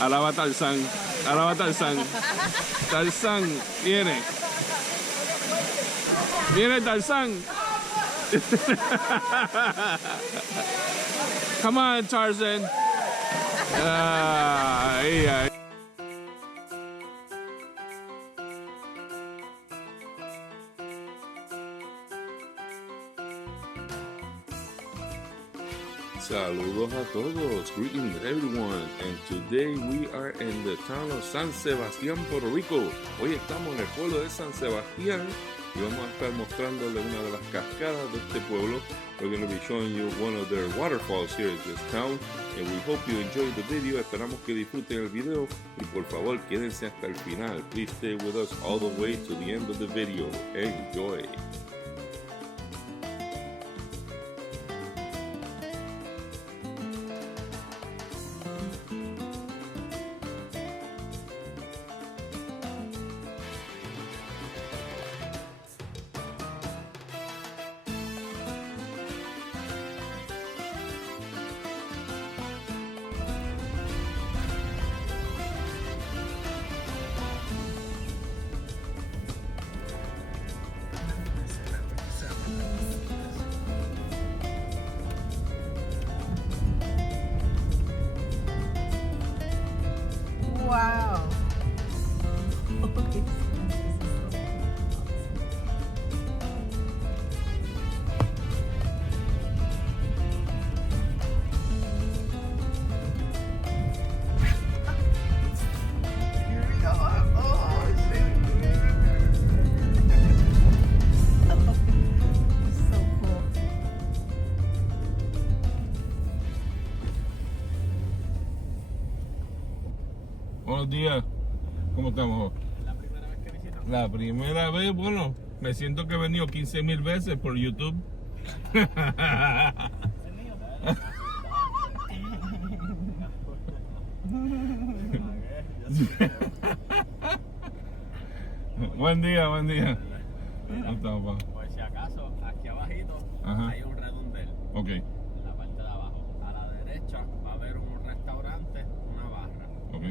Alaba Tarzán. Alaba Tarzán. Tarzán, viene. Viene Tarzán. Come on, Tarzan. Ahí, ahí. Saludos a todos, greetings everyone, and today we are in the town of San Sebastián, Puerto Rico. Hoy estamos en el pueblo de San Sebastián y vamos a estar mostrándole una de las cascadas de este pueblo. We're going to be showing you one of their waterfalls here in this town, and we hope you enjoy the video. Esperamos que disfruten el video y por favor quédense hasta el final. Please stay with us all the way to the end of the video. Enjoy. Wow. Here we go. Oh, shit. So cool. Buenos días, ¿cómo estamos? La primera vez que visitamos. La primera vez, bueno, me siento que he venido 15,000 veces por YouTube. Buen día, buen día. ¿Cómo estamos, pa? Por si acaso, aquí abajito Ajá. hay un redondel Ok, en la parte de abajo. A la derecha va a haber un restaurante, una barra. ok.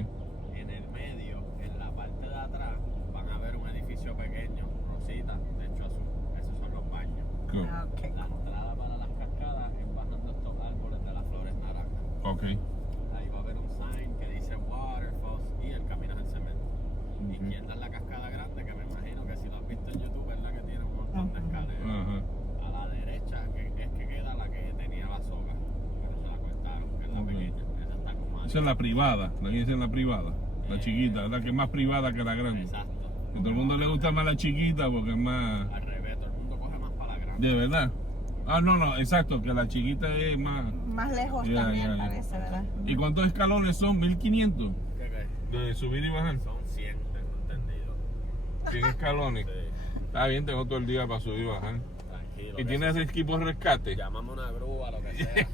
En el medio, en la parte de atrás, van a ver un edificio pequeño, rosita, techo azul. Esos son los baños. Cool. Okay. La entrada para las cascadas es bajando estos árboles de las flores naranjas. Ok. Ahí va a haber un sign que dice Waterfall y el camino es en cemento. Ok. Izquierda es la cascada grande, que me imagino que si lo has visto en YouTube es la que tiene un montón de escaleras. Ajá. A la derecha es que queda la que tenía la soga, pero se la cortaron, que es la Ok. pequeña. Esa está como Esa es la privada, la que dicen la privada. La chiquita, la que es más privada que la grande. Exacto. A todo el mundo le gusta más la chiquita porque es más... Al revés, todo el mundo coge más para la grande. De verdad. Ah, no, exacto, que la chiquita es más... Más lejos Ya, también ya, ya. parece, ¿verdad? ¿Y cuántos escalones son? 1500 ¿Qué? de subir y bajar. Son 100, tengo entendido. 100 escalones. Sí, Está bien, tengo todo el día para subir y bajar. tranquilo. ¿Y que tienes eso- equipo de rescate? Llámame una grúa, lo que sea.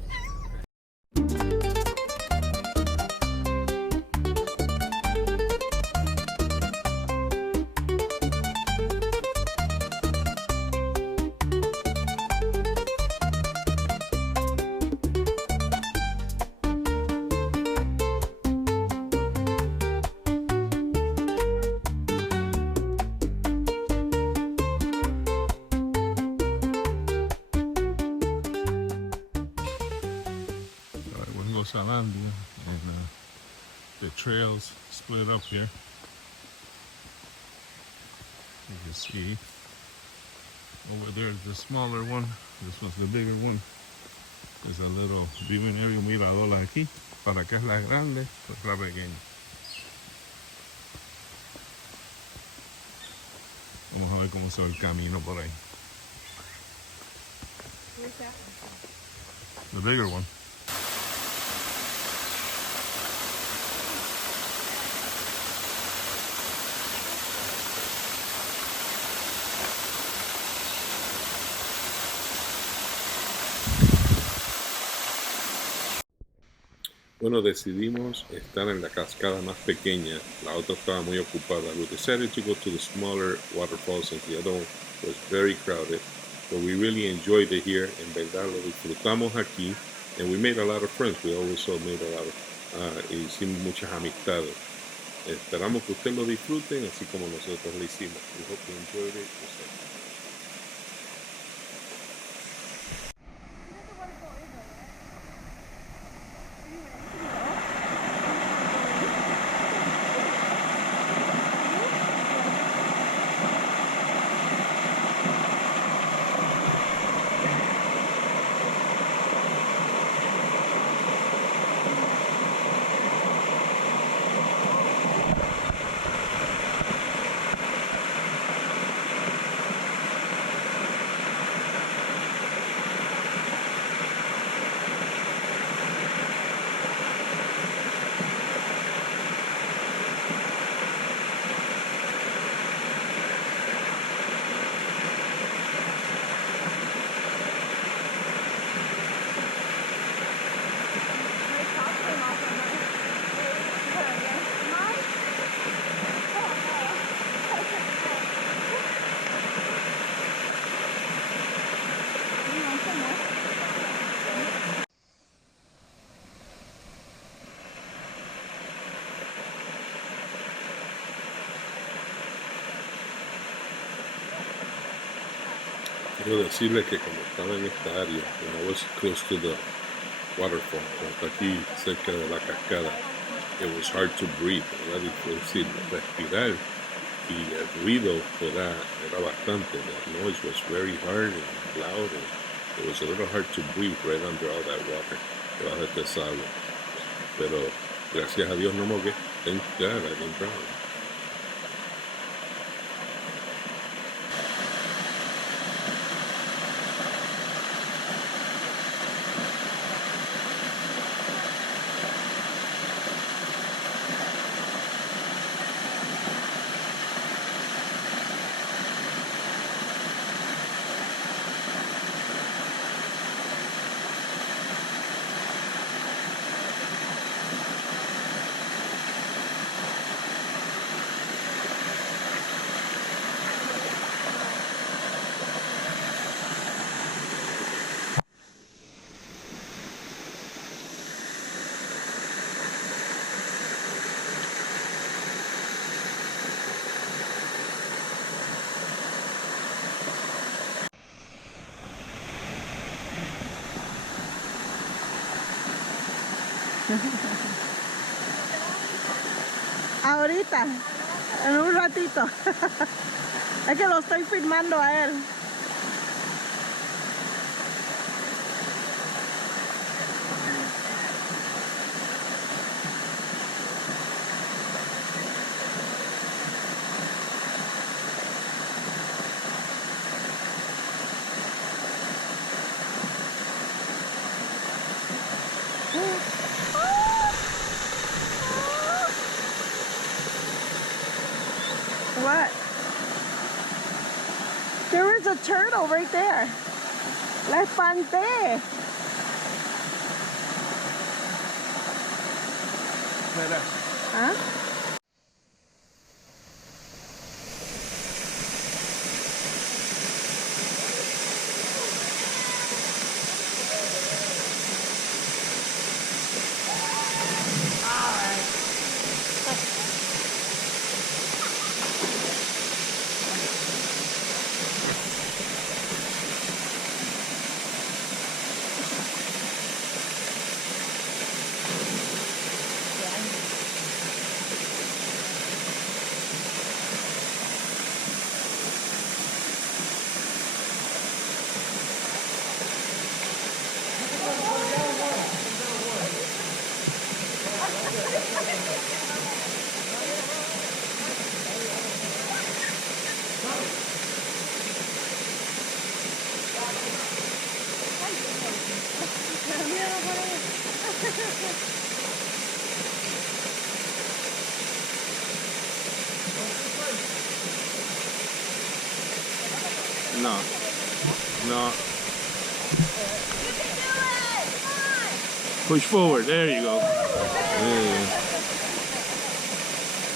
Alright, we're in GOZALANDIA and the trails split up here. You can see over there is the smaller one. This one's the bigger one. There's a little viewing area, mirador aquí. Para acá es la grande, pues la pequeña. Vamos a ver cómo se ve el camino por ahí. The bigger one. Bueno, decidimos estar en la cascada más pequeña. La otra estaba muy ocupada. We decided to go to the smaller waterfalls since the other one was very crowded. But we really enjoyed it here. En verdad lo disfrutamos aquí. And we made a lot of friends. We also made a lot of, hicimos muchas amistades. Esperamos que ustedes lo disfruten así como nosotros lo hicimos. We hope you enjoyed it. Quiero decirle que como estaba en esta área, when I was close to the waterfall, hasta aquí cerca de la cascada, it was hard to breathe, era difícil respirar y el ruido era bastante. The noise was very hard and loud, and it was a little hard to breathe right under all that water, debajo de esta agua. Pero gracias a Dios no me ahogué. Thank God I didn't drown. Ahorita, en un ratito. Es que lo estoy filmando a él. What? There is a turtle right there. La espanté. ¿Ah? No. No. Push forward. There you go.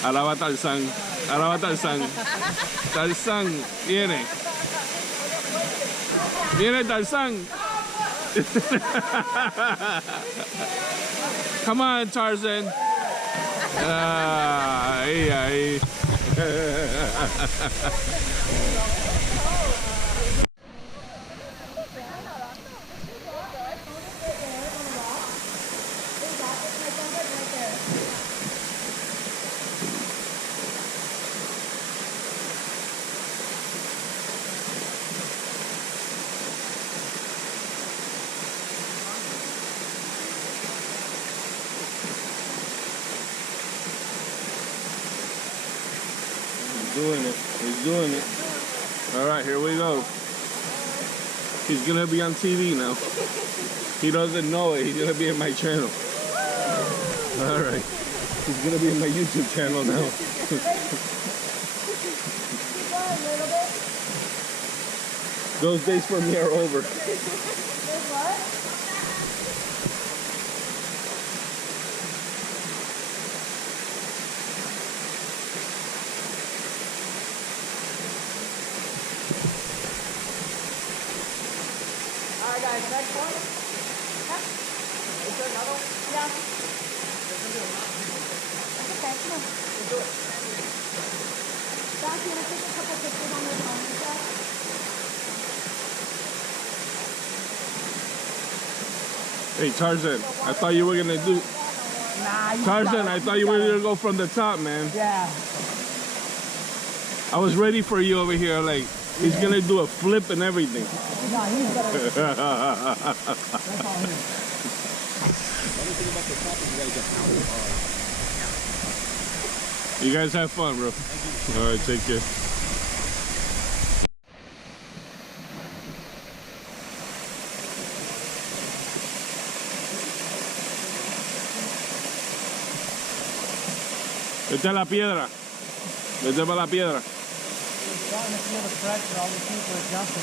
Alaba Tarzán. Alaba Tarzán. Tarzán, viene. Viene Tarzán. Come on, Tarzan. Ahí. He's doing it. All right, here we go. He's gonna be on TV now. He doesn't know it. He's gonna be in my channel. All right. He's gonna be in my YouTube channel now. Those days for me are over. Alright guys, next one. Yep. Is there another one? Yeah. That's okay, come on. We'll do it. Doc, you want to take a couple pictures on your phone and stuff? Hey Tarzan, I thought you were gonna do. Nah, Tarzan, I thought you were gonna go from the top, man. Yeah. I was ready for you over here, like he's gonna do a flip and everything. No, he's better. That's all him. You guys have fun, bro. All right, take care. Esta es la piedra. Vete para la piedra. Starting to feel the pressure, all the people are jumping.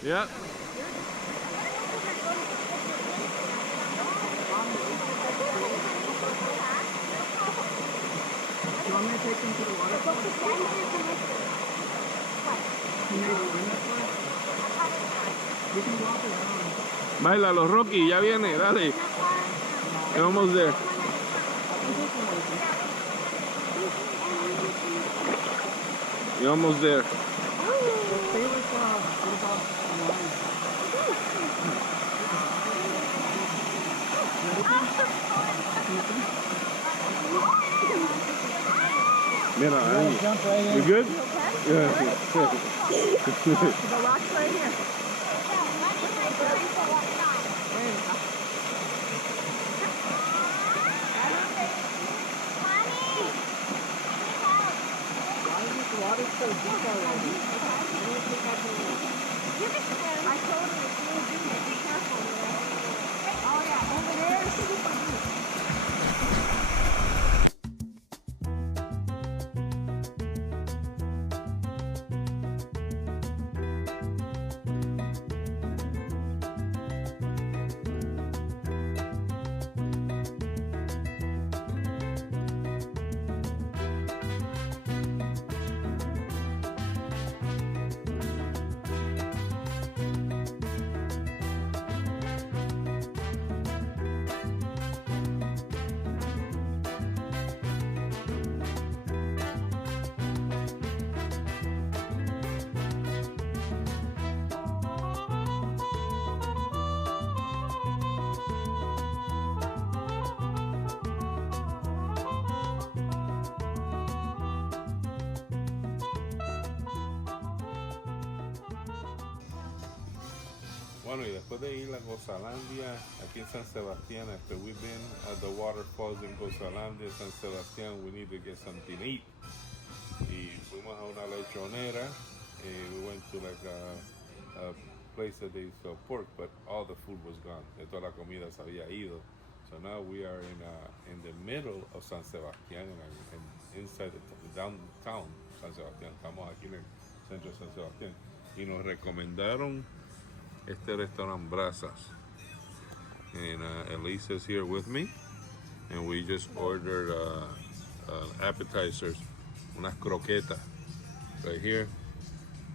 Yeah. You want me to take them to the waterfall? You can walk around. Bailalo, Rocky, ya viene, dale. Vamos there. You're almost there. Mira, ahí. You good? Yeah. The rock's right here. The water's so deep already. I told her it's really deep. Be careful. Oh yeah, over there is super deep. Bueno, y después de ir a Gozalandia, aquí en San Sebastián, after we've been at the waterfalls in Gozalandia, San Sebastián, we need to get something to eat. Y fuimos a una lechonera. We went to like a place that they sell pork, but all the food was gone. De toda la comida se había ido. So now we are in the middle of San Sebastián, inside the downtown San Sebastián. Estamos aquí en el centro de San Sebastián. Y nos recomendaron este restaurante Brasas. And Elise is here with me. and we just ordered appetizers, unas croquetas right here.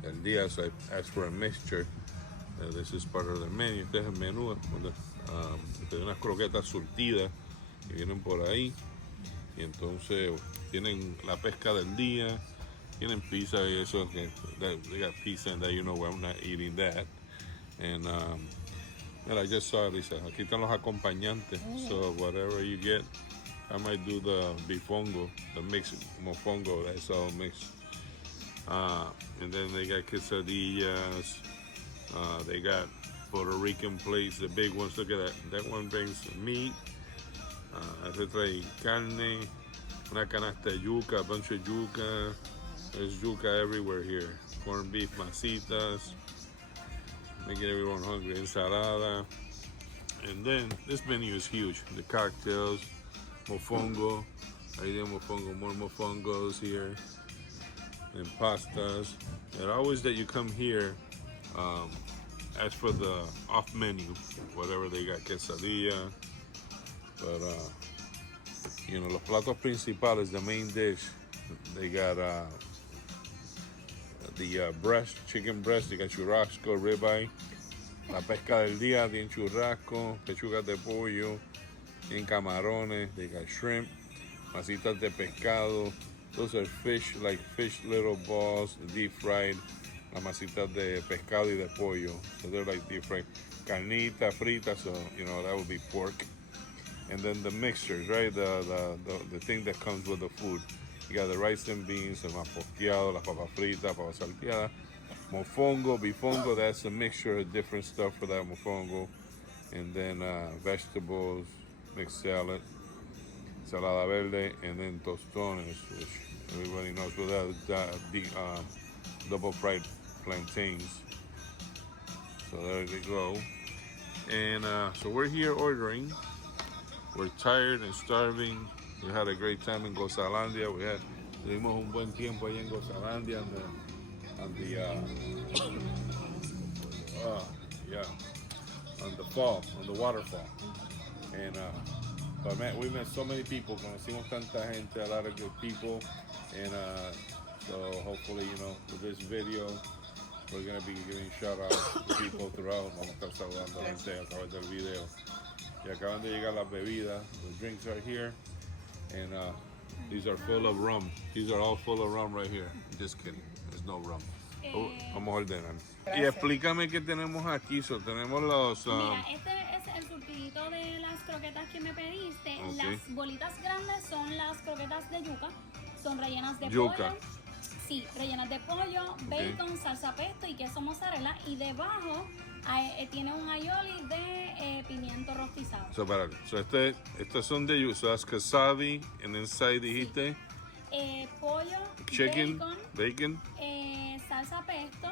El día, so I asked for a mixture. This is part of the menu. Este es el menú. Tiene unas croquetas surtidas que vienen por ahí. Y entonces tienen la pesca del día. Tienen pizza y eso. They got pizza and that, you know, I'm not eating that. And I just saw Lisa. Aquí están los acompañantes. So whatever you get, I might do the bifongo, the mixed mofongo. That's all mixed. And then they got quesadillas. They got Puerto Rican plates, the big ones. Look at that. That one brings meat. Ese trae carne, una canasta de yuca, a bunch of yuca. There's yuca everywhere here. Corned beef masitas. Making everyone hungry. Ensalada. And then this menu is huge. The cocktails, mofongo. Ahí de mofongo, more mofongos here. And pastas. And always that you come here, ask for the off menu, whatever they got, quesadilla. But you know, los platos principales, the main dish, they got the breast, chicken breast. They got churrasco, ribeye. La pesca del día, tienen churrasco, pechugas de pollo, tienen camarones. They got shrimp, masitas de pescado. Those are fish, like fish little balls, deep fried. Las masitas de pescado y de pollo. So they're like deep fried. Carnita frita, so you know that would be pork. And then the mixtures, right? The thing that comes with the food. You got the rice and beans, el maposteado, las papas fritas, papas salteadas, mofongo, bifongo. That's a mixture of different stuff for that mofongo. And then vegetables, mixed salad, salada verde, and then tostones, which everybody knows without the double fried plantains. So there they go. And so we're here ordering. We're tired and starving. We had a great time in GOZALANDIA. Tuvimos un buen tiempo ahí en GOZALANDIA on the fall, on the waterfall. And but man, we met so many people. Conocimos tanta gente, a lot of good people. And so hopefully, you know, with this video, we're going to be giving shout outs to people throughout. Vamos a estar saludando a la gente a través del video. Y acaban de llegar las bebidas. The drinks are here. And these are full of rum. These are all full of rum right here. Just kidding. There's no rum. Vamos a ordenar. Y explícame qué tenemos aquí. So, tenemos los... Mira, este es el surtidito de las croquetas que me pediste. Okay. Las bolitas grandes son las croquetas de yuca. Son rellenas de Yuca. pollo. Sí, rellenas de pollo, bacon, salsa pesto y queso mozzarella. Y debajo tiene un aioli de pimiento rostizado. So, estos son de yuca. So that's casabi. And inside dijiste... Pollo, chicken, bacon, salsa pesto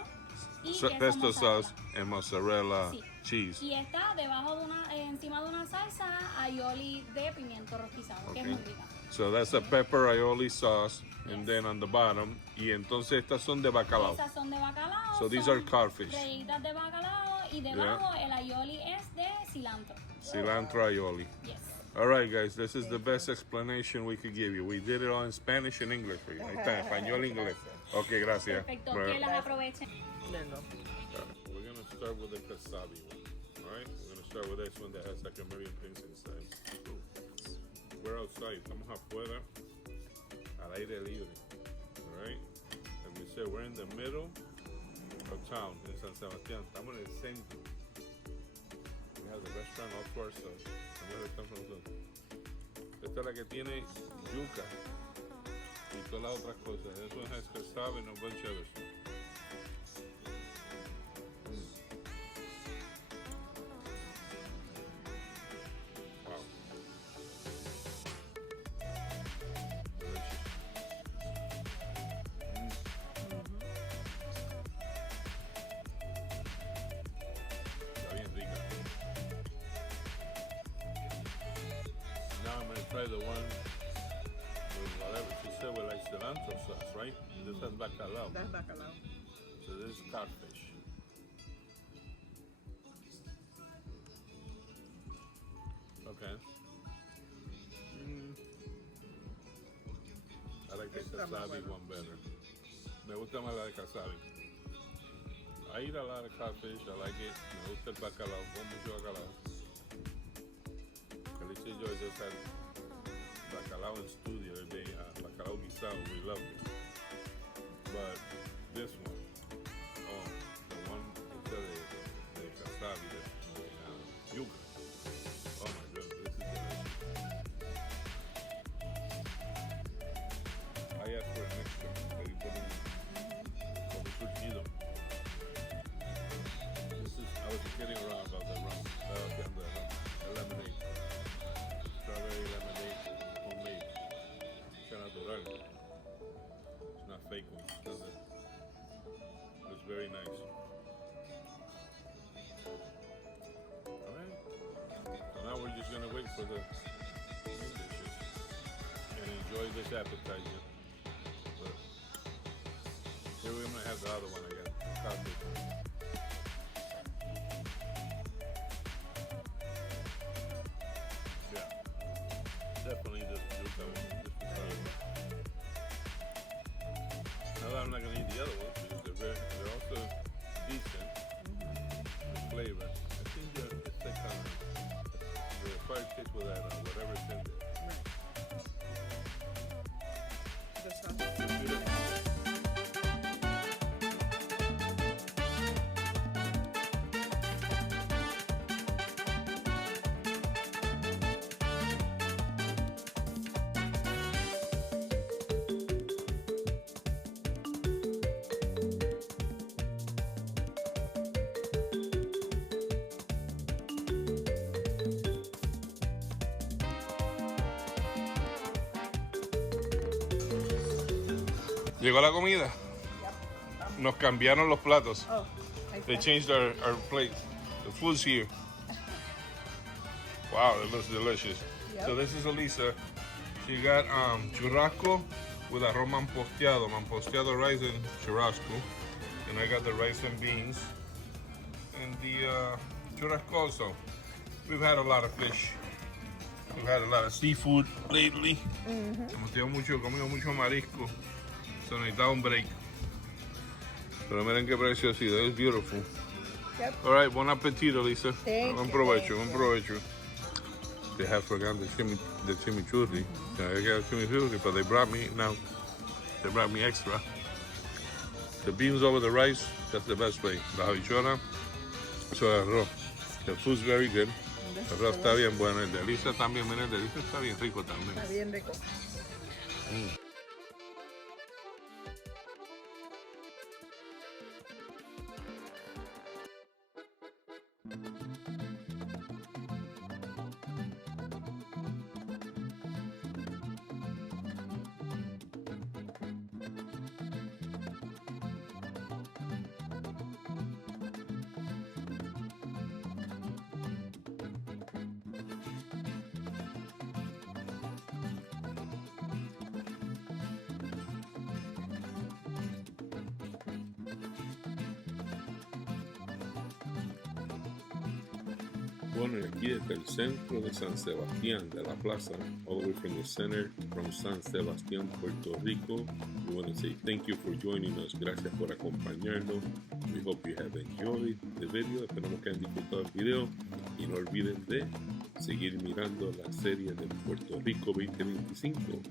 y pesto queso sauce and mozzarella sí. cheese. Y está debajo de encima de una salsa aioli de pimiento rostizado, que es muy rica. So that's a pepper aioli sauce, and then on the bottom. Y entonces estas son de bacalao. Esas son de bacalao. So these are codfish. Rellenas de bacalao y debajo el aioli es de cilantro. Cilantro aioli. Yes. All right, guys, this is the best explanation we could give you. We did it all in Spanish and English for you. Ahí está, español, inglés. Okay, gracias. Perfecto, Bueno. que las aprovechen. We're going to start with the casabi one. All right? We're going to start with this one that has like a million things inside. We're outside. Estamos afuera al aire libre. All right? As we said, we're in the middle of town in San Sebastián. Estamos en el centro. We have the restaurant all to ourselves. Esta es la que tiene yuca y todas las otras cosas. This one has cassava and a bunch of others. Wow. Está bien rica. Now I'm going to try the one with whatever she said with like cilantro sauce, right? This has bacalao. That's bacalao. So this is codfish. Okay. like the Casabi one better. Me gusta más la de Casabi. I eat a lot of codfish, I like it. Me gusta el bacalao, con mucho bacalao. Felicia y yo just had bacalao in studio the other day, bacalao guisado, we love it. But this one, oh, the one de Casabi, de yuca. Oh my goodness, this is delicious. I asked for an extra, but you put in como surtido. I was kidding around about the rum, the lemonade. Strawberry lemonade, homemade. It's natural. It's not fake one. It's very nice. Alright. So now we're just gonna wait for the main dishes and enjoy this appetizer. But here we're gonna have the other one again. Codfish. Definitely just do that one. Now that I'm not going to eat the other ones because they're also decent in flavor. I think it's like kind of the fried fish with that whatever's in there. This one. Llegó la comida. Nos cambiaron los platos. Oh, They changed our plates. The food's here. Wow, it looks delicious. Yep. So this is Elisa. She got churrasco with arroz manposteado rice and churrasco. And I got the rice and beans. And the churrasco also. We've had a lot of fish. We've had a lot of seafood lately. Hemos comido mucho marisco. So necesitaba un break. Pero miren qué preciosidad. It's beautiful. Yep. All right, buen apetito, Lisa. Buen provecho, buen thank you. provecho. They have forgotten the chimichurri. I got chimichurri, but they brought me extra. The beans over the rice, that's the best way. La habichuela, eso es arroz. The food's very good. El arroz está bien bueno. El de Lisa también, miren, el de Lisa está bien rico también. Está bien rico. Bueno, y aquí desde el centro de San Sebastián, de la plaza, all the way from the center, from San Sebastián, Puerto Rico, we want to say thank you for joining us. Gracias por acompañarnos. We hope you have enjoyed the video. Esperamos que hayan disfrutado el video. Y no olviden de seguir mirando la serie de Puerto Rico 2025.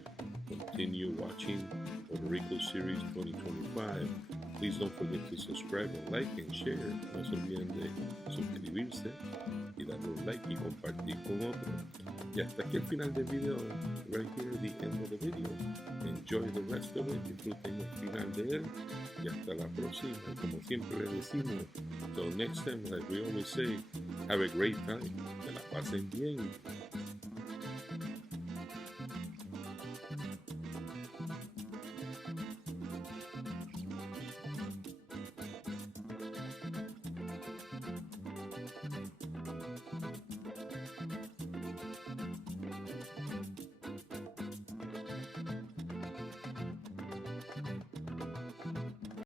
Continue watching Puerto Rico Series 2025. Please don't forget to subscribe and like and share. No se olviden de suscribirse y darle un like y compartir con otros. Y hasta aquí el final del video. Right here, the end of the video. Enjoy the rest of it. Disfruten el final de él. Y hasta la próxima. Como siempre le decimos. Till next time, like we always say, have a great time. Que la pasen bien.